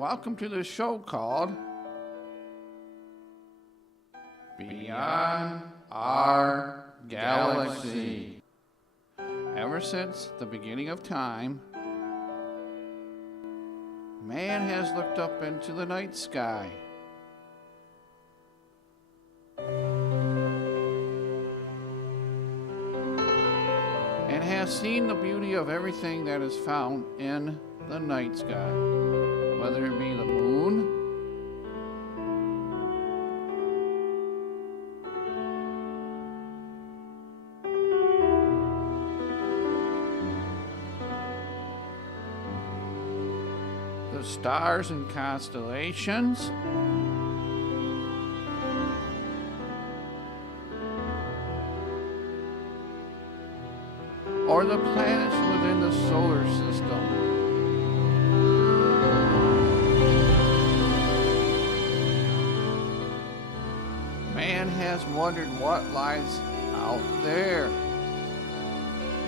Welcome to the show called Beyond Our Galaxy. Ever since the beginning of time, man has looked up into the night sky. And has seen the beauty of everything that is found in the night sky, whether it be the moon, the stars and constellations, or the planets within the solar system. Man has wondered what lies out there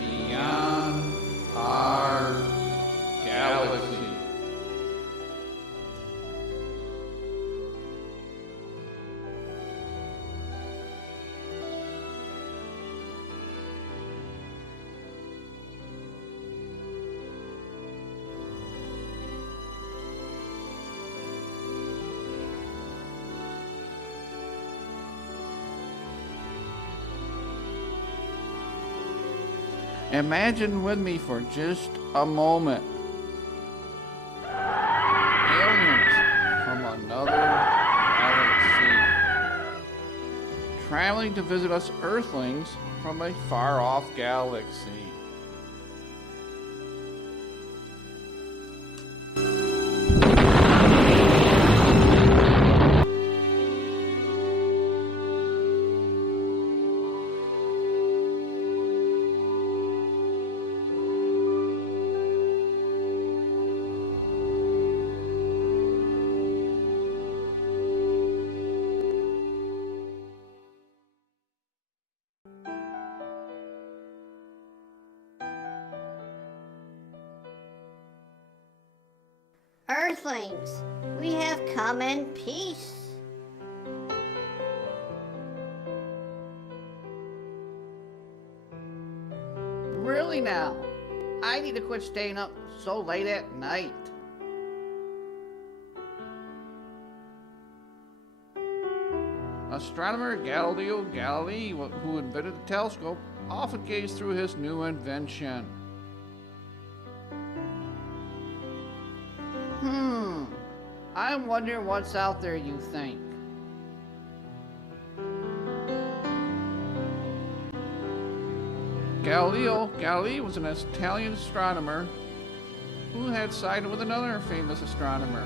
beyond our galaxy. Imagine with me for just a moment aliens from another galaxy traveling to visit us Earthlings from a far-off galaxy. Earthlings, we have come in peace. Really now? I need to quit staying up so late at night. Astronomer Galileo Galilei, who invented the telescope, often gazed through his new invention. I'm wondering what's out there, you think? Galileo Galilei was an Italian astronomer who had sided with another famous astronomer.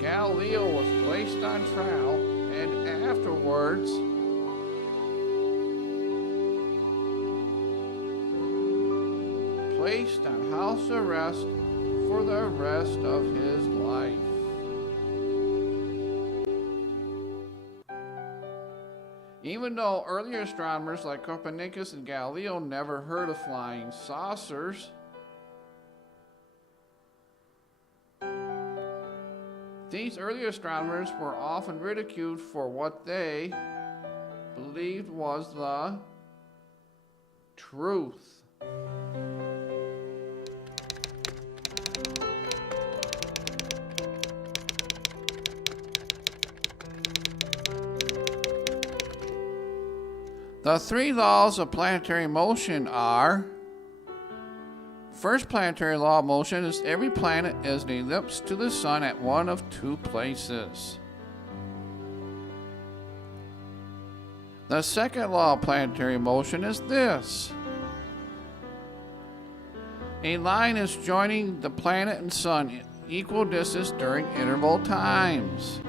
Galileo was placed on trial and afterwards placed on house arrest for the rest of his life. Even though earlier astronomers like Copernicus and Galileo never heard of flying saucers, these early astronomers were often ridiculed for what they believed was the truth. The three laws of planetary motion are: first planetary law of motion is every planet is an ellipse to the sun at one of two places. The second law of planetary motion is this: a line is joining the planet and sun equal distance during interval times.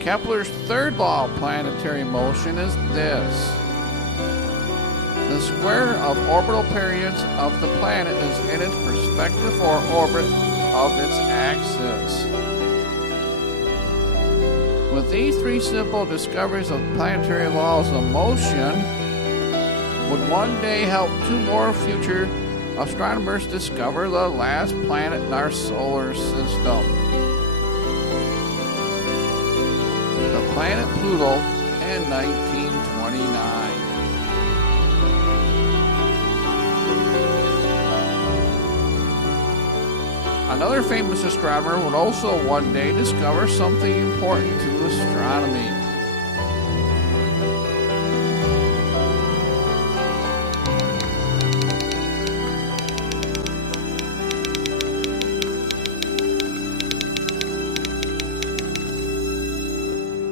Kepler's third law of planetary motion is this: the square of orbital periods of the planet is in its perspective or orbit of its axis. With these three simple discoveries of planetary laws of motion, would one day help two more future astronomers discover the last planet in our solar system, the planet Pluto, in 1929. Another famous astronomer would also one day discover something important to astronomy.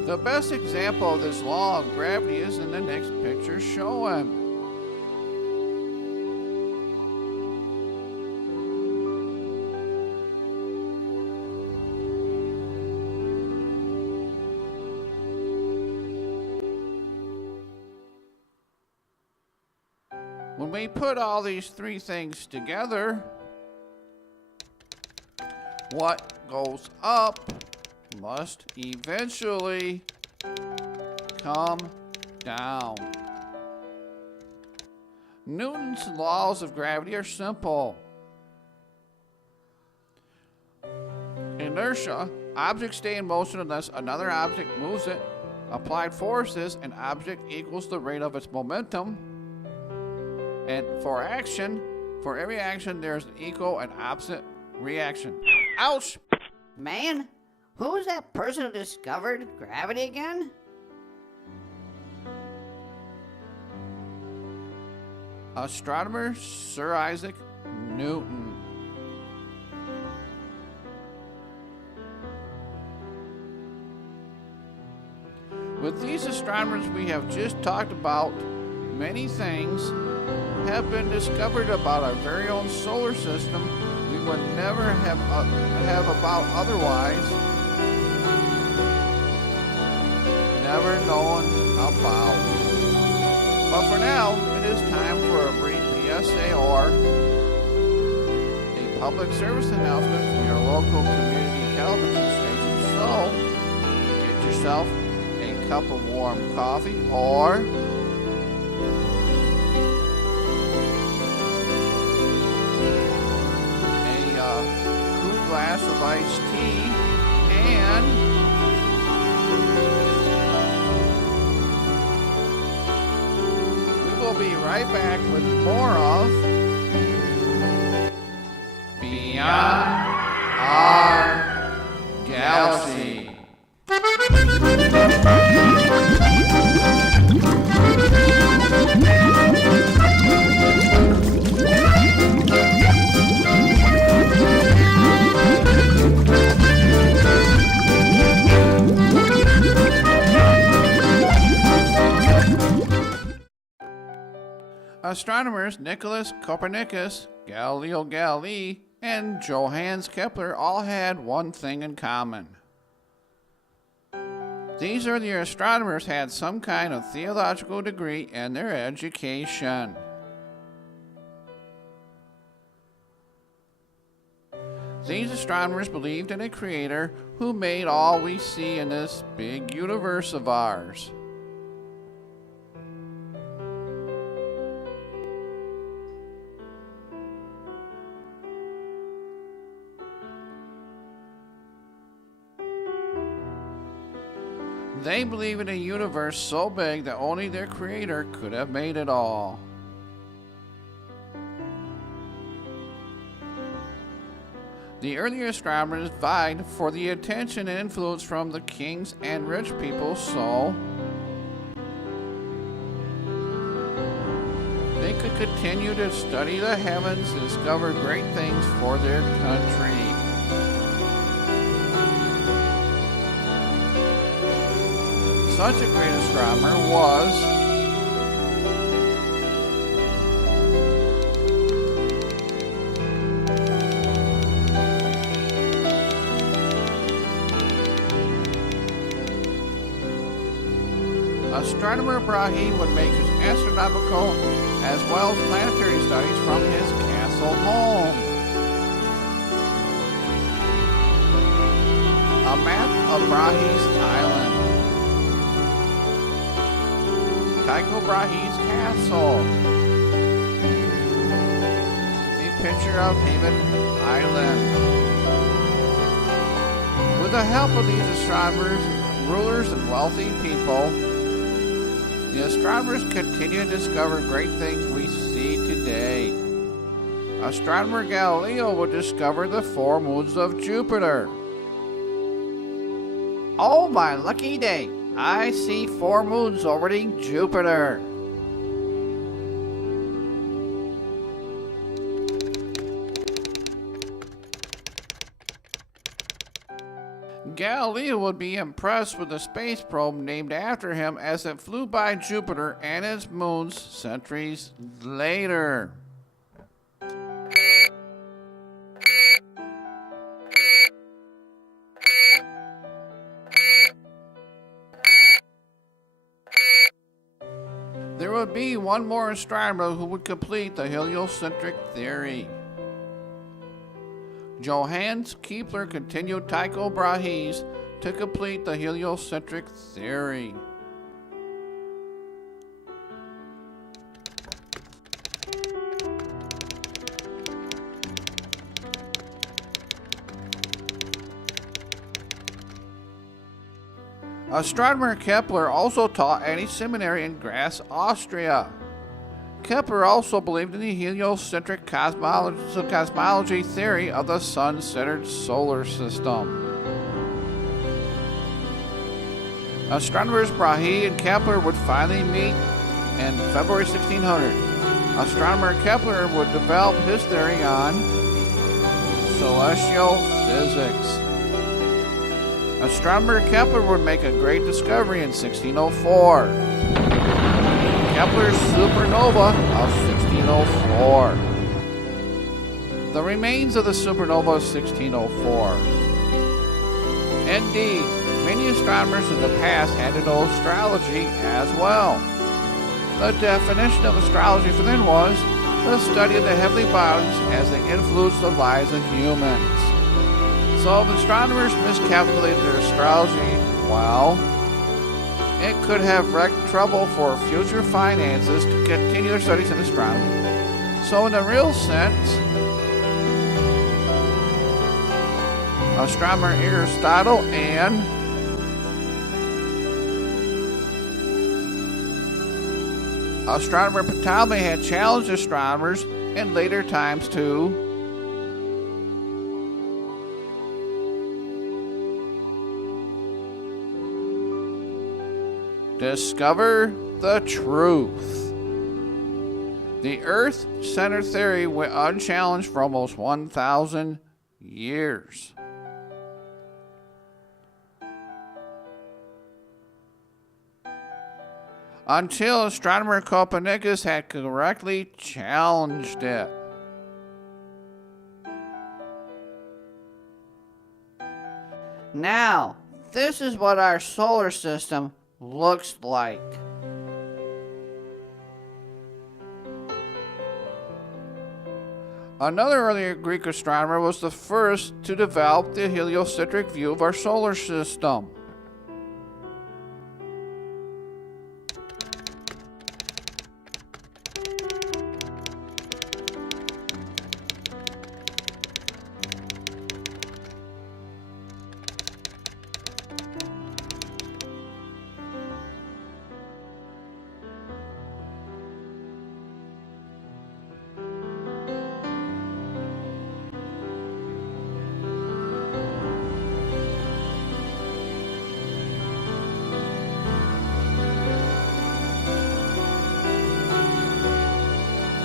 The best example of this law of gravity is in the next picture shown. When we put all these three things together, what goes up must eventually come down. Newton's laws of gravity are simple. Inertia: objects stay in motion unless another object moves it. Applied forces: an object equals the rate of its momentum. And for action, for every action there's an equal and opposite reaction. Ouch! Man, who was that person who discovered gravity again? Astronomer Sir Isaac Newton. With these astronomers we have just talked about, many things have been discovered about our very own solar system we would never have about otherwise, never known about. But for now, it is time for a brief PSA or a public service announcement from your local community television station. So, get yourself a cup of warm coffee or glass of iced tea, and we will be right back with more of Beyond Our Galaxy. Astronomers Nicholas Copernicus, Galileo Galilei, and Johannes Kepler all had one thing in common. These early astronomers had some kind of theological degree in their education. These astronomers believed in a creator who made all we see in this big universe of ours. They believe in a universe so big that only their creator could have made it all. The earlier astronomers vied for the attention and influence from the kings and rich people, so they could continue to study the heavens and discover great things for their country. Such a great astronomer was Astronomer Brahe would make his astronomical as well as planetary studies from his castle home. A map of Brahe's island. Tycho Brahe's castle. A picture of Haven Island. With the help of these astronomers, rulers, and wealthy people, the astronomers continue to discover great things we see today. Astronomer Galileo would discover the 4 moons of Jupiter. Oh, my lucky day. I see 4 moons orbiting Jupiter. Galileo would be impressed with the space probe named after him as it flew by Jupiter and its moons centuries later. There would be one more astronomer who would complete the heliocentric theory. Johannes Kepler continued Tycho Brahe's to complete the heliocentric theory. Astronomer Kepler also taught at a seminary in Graz, Austria. Kepler also believed in the heliocentric cosmology theory of the sun-centered solar system. Astronomers Brahe and Kepler would finally meet in February 1600. Astronomer Kepler would develop his theory on celestial physics. Astronomer Kepler would make a great discovery in 1604. Kepler's supernova of 1604. The remains of the supernova of 1604. Indeed, many astronomers in the past had to know astrology as well. The definition of astrology for them was the study of the heavenly bodies as they influence the lives of humans. So if astronomers miscalculated their astrology, well, it could have wreaked trouble for future finances to continue their studies in astronomy. So in a real sense, astronomer Aristotle and astronomer Ptolemy had challenged astronomers in later times to discover the truth. The Earth-centered theory went unchallenged for almost 1,000 years. Until astronomer Copernicus had correctly challenged it. Now, this is what our solar system looks like. Another earlier Greek astronomer was the first to develop the heliocentric view of our solar system.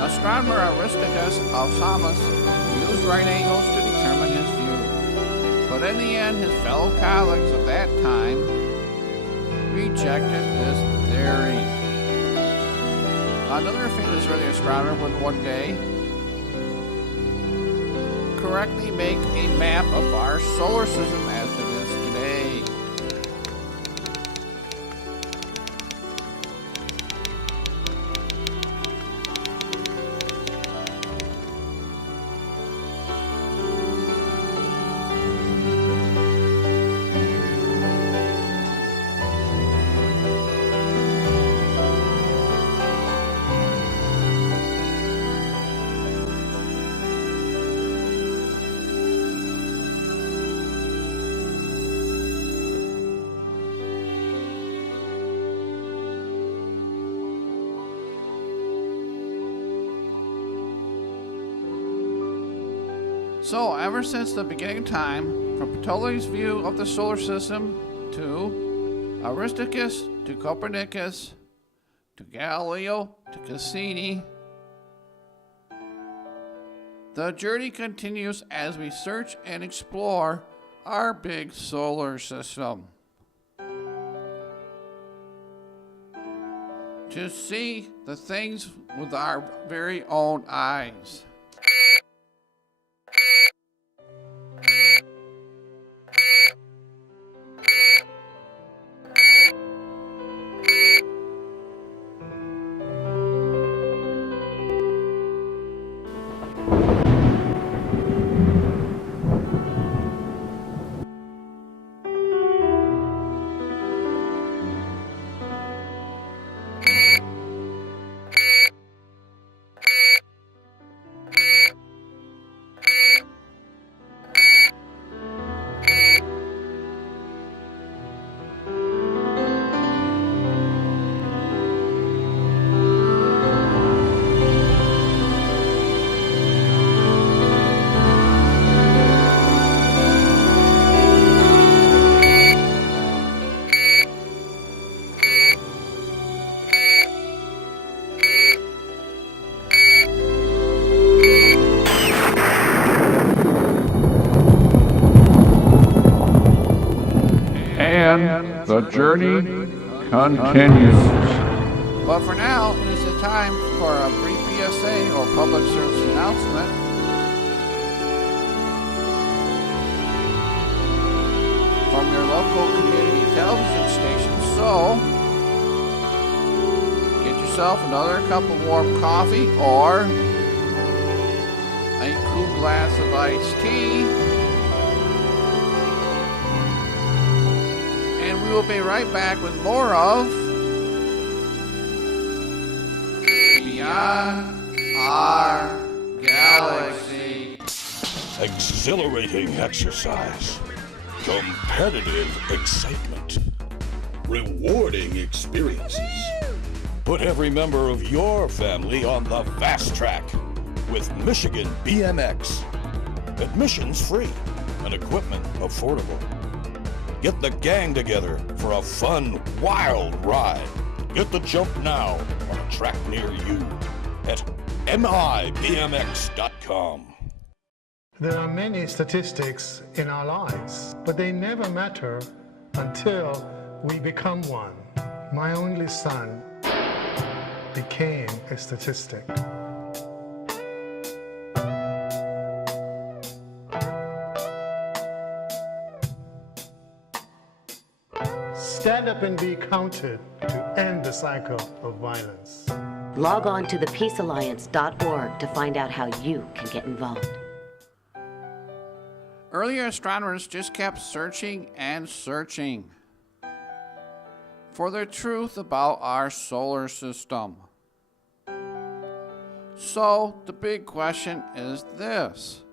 Astronomer Aristarchus of Samos used right angles to determine his view, but in the end his fellow colleagues of that time rejected this theory. Another famous early astronomer would one day correctly make a map of our solar system as it is today. So, ever since the beginning of time, from Ptolemy's view of the solar system to Aristarchus to Copernicus to Galileo to Cassini, the journey continues as we search and explore our big solar system to see the things with our very own eyes. And the journey continues. But for now, it is the time for a brief PSA or public service announcement. From your local community television station. So, get yourself another cup of warm coffee or a cool glass of iced tea. And we will be right back with more of Beyond Our Galaxy. Exhilarating exercise, competitive excitement, rewarding experiences. Put every member of your family on the fast track with Michigan BMX. Admissions free and equipment affordable. Get the gang together for a fun, wild ride. Get the jump now on a track near you at mibmx.com. There are many statistics in our lives, but they never matter until we become one. My only son became a statistic. Stand up and be counted to end the cycle of violence. Log on to thepeacealliance.org to find out how you can get involved. Earlier astronomers just kept searching and searching for the truth about our solar system. So the big question is this: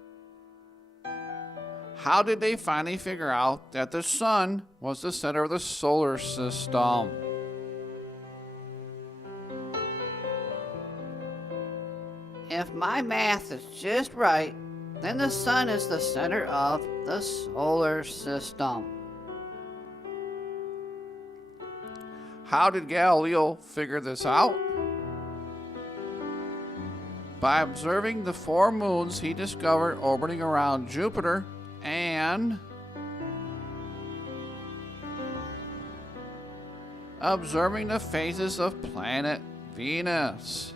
how did they finally figure out that the sun was the center of the solar system? If my math is just right, then the sun is the center of the solar system. How did Galileo figure this out? by observing the 4 moons he discovered orbiting around Jupiter and observing the phases of planet Venus.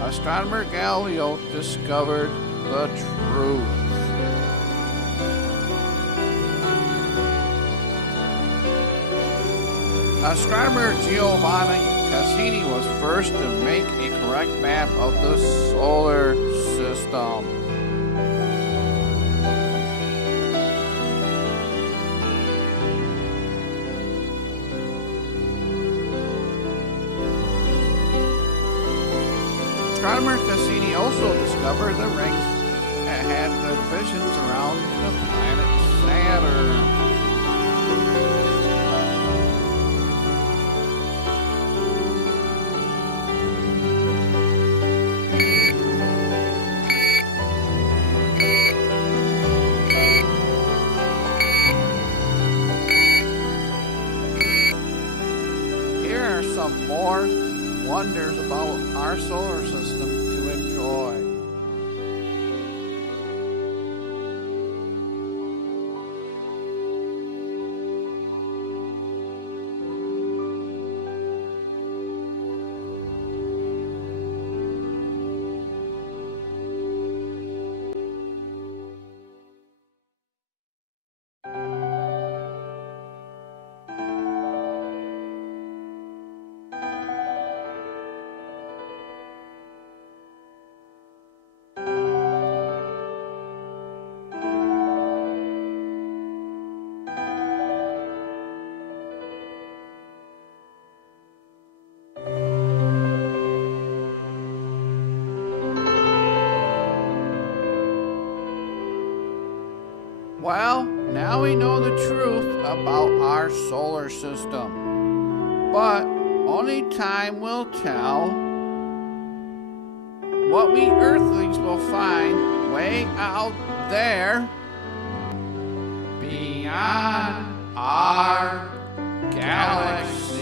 Astronomer Galileo discovered the truth. Astronomer Giovanni Cassini was first to make a correct map of the solar system. Astronomer Cassini also discovered the rings that had the divisions around the planet Saturn. Here are some more wonders about our solar system to enjoy. Well, now we know the truth about our solar system, but only time will tell what we Earthlings will find way out there beyond our galaxy.